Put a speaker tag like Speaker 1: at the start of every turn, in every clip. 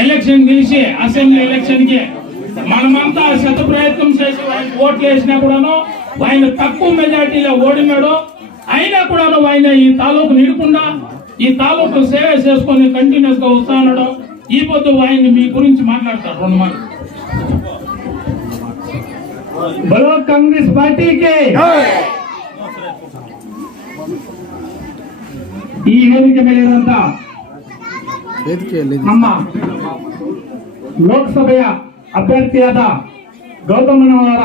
Speaker 1: Election గెలిచి assembly ఎలక్షన్కి మనమంతా శత ప్రయత్నం చేసి ఓట్లు వేసినా కూడాను ఆయన తక్కువ మెజార్టీలో ఓడినాడు అయినా కూడాను ఆయన ఈ తాలూకు నిలకుండా ఈ తాలూకు సేవ చేసుకొని కంటిన్యూస్గా వస్తానడం ఈ పొద్దు ఆయన మీ గురించి మాట్లాడతారు రెండు
Speaker 2: మాట బలో కాంగ్రెస్ పార్టీకి. ఈ వేదిక మీదంతా ನಮ್ಮ ಲೋಕಸಭೆಯ ಅಭ್ಯರ್ಥಿಯಾದ ಗೌತಮನವರ,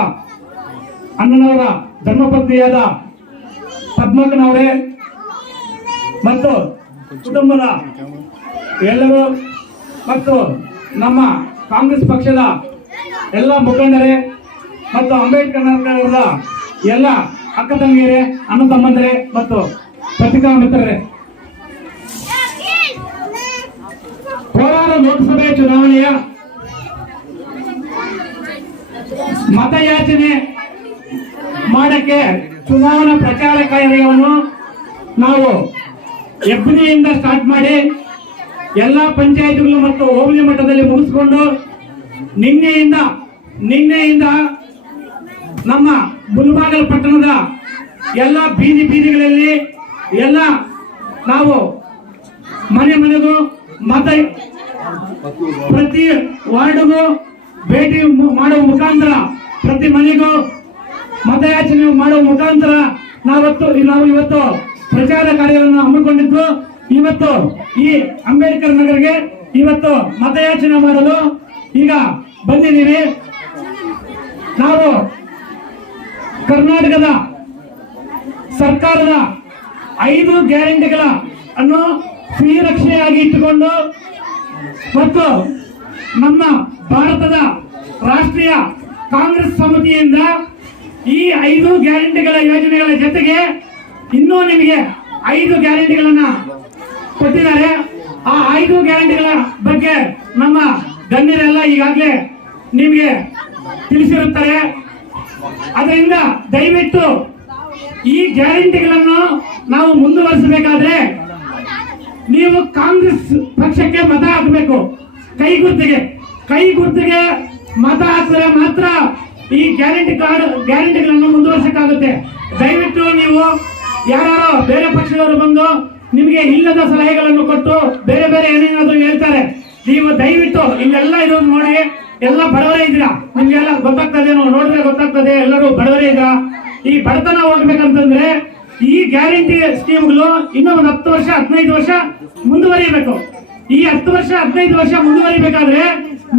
Speaker 2: ಅಣ್ಣನವರ ಧರ್ಮಪತ್ನಿಯಾದ ಪದ್ಮಕನವರೇ ಮತ್ತು ಕುಟುಂಬದ ಎಲ್ಲರೂ ಮತ್ತು ನಮ್ಮ ಕಾಂಗ್ರೆಸ್ ಪಕ್ಷದ ಎಲ್ಲ ಮುಖಂಡರೇ ಮತ್ತು ಅಂಬೇಡ್ಕರ್ ನಗರದ ಎಲ್ಲ ಅಕ್ಕ ತಂಗಿಯರೇ ಅಣ್ಣ ತಮ್ಮಂದರೇ ಮತ್ತು ಪತ್ರಿಕಾ ಮಿತ್ರರೇ. ಲೋಕಸಭೆ ಚುನಾವಣೆಯ ಮತಯಾಚನೆ ಮಾಡಕ್ಕೆ ಚುನಾವಣಾ ಪ್ರಚಾರ ಕಾರ್ಯವನ್ನು ನಾವು ಎಫ್ಡಿಯಿಂದ ಸ್ಟಾರ್ಟ್ ಮಾಡಿ ಎಲ್ಲ ಪಂಚಾಯತ್ಗಳು ಮತ್ತು ಹೋಬಳಿ ಮಟ್ಟದಲ್ಲಿ ಮುಗಿಸ್ಕೊಂಡು ನಿನ್ನೆಯಿಂದ ನಿನ್ನೆಯಿಂದ ನಮ್ಮ ಮುಲ್ಬಾಗಲ್ ಪಟ್ಟಣದ ಎಲ್ಲ ಬೀದಿ ಬೀದಿಗಳಲ್ಲಿ ಎಲ್ಲ ನಾವು ಮನೆ ಮನೆಗೂ ಮತ ಪ್ರತಿ ವಾರ್ಡ್ಗೂ ಭೇಟಿ ಮಾಡುವ ಮುಖಾಂತರ, ಪ್ರತಿ ಮನೆಗೂ ಮತಯಾಚನೆ ಮಾಡುವ ಮುಖಾಂತರ ನಾವತ್ತು, ನಾವು ಇವತ್ತು ಪ್ರಚಾರ ಕಾರ್ಯವನ್ನು ಹಮ್ಮಿಕೊಂಡಿದ್ದು, ಇವತ್ತು ಈ ಅಂಬೇಡ್ಕರ್ ನಗರಿಗೆ ಇವತ್ತು ಮತಯಾಚನೆ ಮಾಡಲು ಈಗ ಬಂದಿದ್ದೀವಿ. ನಾವು ಕರ್ನಾಟಕದ ಸರ್ಕಾರದ ಐದು ಗ್ಯಾರಂಟಿಗಳ ಅನ್ನು ಸ್ವೀರಕ್ಷೆಯಾಗಿ ಇಟ್ಟುಕೊಂಡು ಮತ್ತು ನಮ್ಮ ಭಾರತದ ರಾಷ್ಟ್ರೀಯ ಕಾಂಗ್ರೆಸ್ ಸಮಿತಿಯಿಂದ ಈ ಐದು ಗ್ಯಾರಂಟಿಗಳ ಯೋಜನೆಗಳ ಜೊತೆಗೆ ಇನ್ನೂ ನಿಮಗೆ ಐದು ಗ್ಯಾರಂಟಿಗಳನ್ನ ಕೊಟ್ಟಿದ್ದಾರೆ. ಆ ಐದು ಗ್ಯಾರಂಟಿಗಳ ಬಗ್ಗೆ ನಮ್ಮ ಗಣ್ಯರೆಲ್ಲ ಈಗಾಗಲೇ ನಿಮಗೆ ತಿಳಿಸಿರುತ್ತಾರೆ. ಅದರಿಂದ ದಯವಿಟ್ಟು ಈ ಗ್ಯಾರಂಟಿಗಳನ್ನು ನಾವು ಮುಂದುವರಿಸಬೇಕಾದ್ರೆ ನೀವು ಕಾಂಗ್ರೆಸ್ ಪಕ್ಷಕ್ಕೆ ಮತ ಹಾಕಬೇಕು ಕೈ ಗುರ್ತಿಗೆ ಕೈ ಗುರ್ತಿಗೆ ಮತ ಹಾಕಿದ್ರೆ ಮಾತ್ರ ಈ ಗ್ಯಾರಂಟಿ ಕಾರ್ಡ್ ಗ್ಯಾರಂಟಿಗಳನ್ನು ಮುಂದುವರ್ಸಕ್ಕಾಗುತ್ತೆ. ದಯವಿಟ್ಟು ನೀವು ಯಾರು ಬೇರೆ ಪಕ್ಷದವರು ಬಂದು ನಿಮಗೆ ಇಲ್ಲದ ಸಲಹೆಗಳನ್ನು ಕೊಟ್ಟು ಬೇರೆ ಬೇರೆ ಏನೇನಾದ್ರು ಹೇಳ್ತಾರೆ, ನೀವು ದಯವಿಟ್ಟು ಇಲ್ಲೆಲ್ಲ ಇರೋದು ನೋಡಿ, ಎಲ್ಲ ಬಡವರೇ ಇದ್ದೀರಾ? ನಿಮ್ಗೆಲ್ಲ ಗೊತ್ತಾಗ್ತದೆ ನಾವು ನೋಡಿದ್ರೆ ಗೊತ್ತಾಗ್ತದೆ, ಎಲ್ಲರೂ ಬಡವರೇ ಇದ್ರ ಈ ಬಡತನ ಹೋಗ್ಬೇಕಂತಂದ್ರೆ ಈ ಗ್ಯಾರಂಟಿ ಸ್ಕೀಮ್ಗಳು ಇನ್ನೂ ಒಂದು ಹತ್ತು ವರ್ಷ, ಹದಿನೈದು ವರ್ಷ ಮುಂದುವರಿಬೇಕು. ಈ ಹತ್ತು ವರ್ಷ, ಹದಿನೈದು ವರ್ಷ ಮುಂದುವರಿಬೇಕಾದ್ರೆ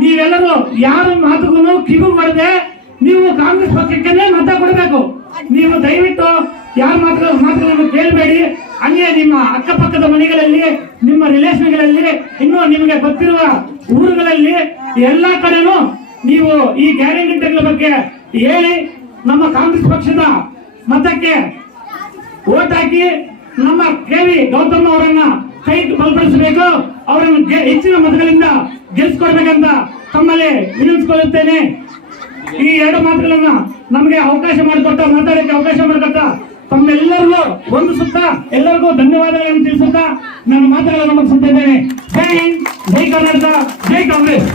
Speaker 2: ನೀವೆಲ್ಲರೂ ಯಾರ ಮಾತುಗೂ ಕಿವಿ ಮಾಡದೆ ನೀವು ಕಾಂಗ್ರೆಸ್ ಪಕ್ಷಕ್ಕೆ ಮತ ಕೊಡಬೇಕು. ನೀವು ದಯವಿಟ್ಟು ಯಾರ ಮಾತು ಮಾತುಗಳನ್ನು ಕೇಳಬೇಡಿ. ಹಂಗೆ ನಿಮ್ಮ ಅಕ್ಕಪಕ್ಕದ ಮನೆಗಳಲ್ಲಿ, ನಿಮ್ಮ ರಿಲೇಷನ್ಗಳಲ್ಲಿ ಇನ್ನು ನಿಮಗೆ ಗೊತ್ತಿರುವ ಊರುಗಳಲ್ಲಿ ಎಲ್ಲಾ ಕಡೆನೂ ನೀವು ಈ ಗ್ಯಾರಂಟಿಗಳ ಬಗ್ಗೆ ಹೇಳಿ, ನಮ್ಮ ಕಾಂಗ್ರೆಸ್ ಪಕ್ಷದ ಮತಕ್ಕೆ ಓಟ್ ಹಾಕಿ ನಮ್ಮ ಕೆವಿ ಗೌತಮ್ ಅವರನ್ನ ಕೈ ಬಲಪಡಿಸಬೇಕು. ಅವರನ್ನು ಹೆಚ್ಚಿನ ಮತಗಳಿಂದ ಗೆಲ್ಸ್ಕೊಡ್ಬೇಕಂತ ತಮ್ಮಲ್ಲಿ ವಿನಂತಿಸಿಕೊಳ್ಳುತ್ತೇನೆ. ಈ ಎರಡು ಮಾತುಗಳನ್ನ ನಮಗೆ ಅವಕಾಶ ಮಾಡಿಕೊಟ್ಟ ಮಾತಾಡಕ್ಕೆ ಅವಕಾಶ ಮಾಡಿಕೊಟ್ಟ ತಮ್ಮೆಲ್ಲರಿಗೂ ಒಂದು ಸುತ್ತ ಎಲ್ಲರಿಗೂ ಧನ್ಯವಾದಗಳನ್ನು ತಿಳಿಸುತ್ತಾ ನಾನು ಮಾತುಗಳನ್ನು ಮುಗಿಸುತ್ತಿದ್ದೇನೆ. ಜೈ ಹಿಂದ್, ಜೈ ಕರ್ನಾಟಕ, ಜೈ ಕಾಂಗ್ರೆಸ್.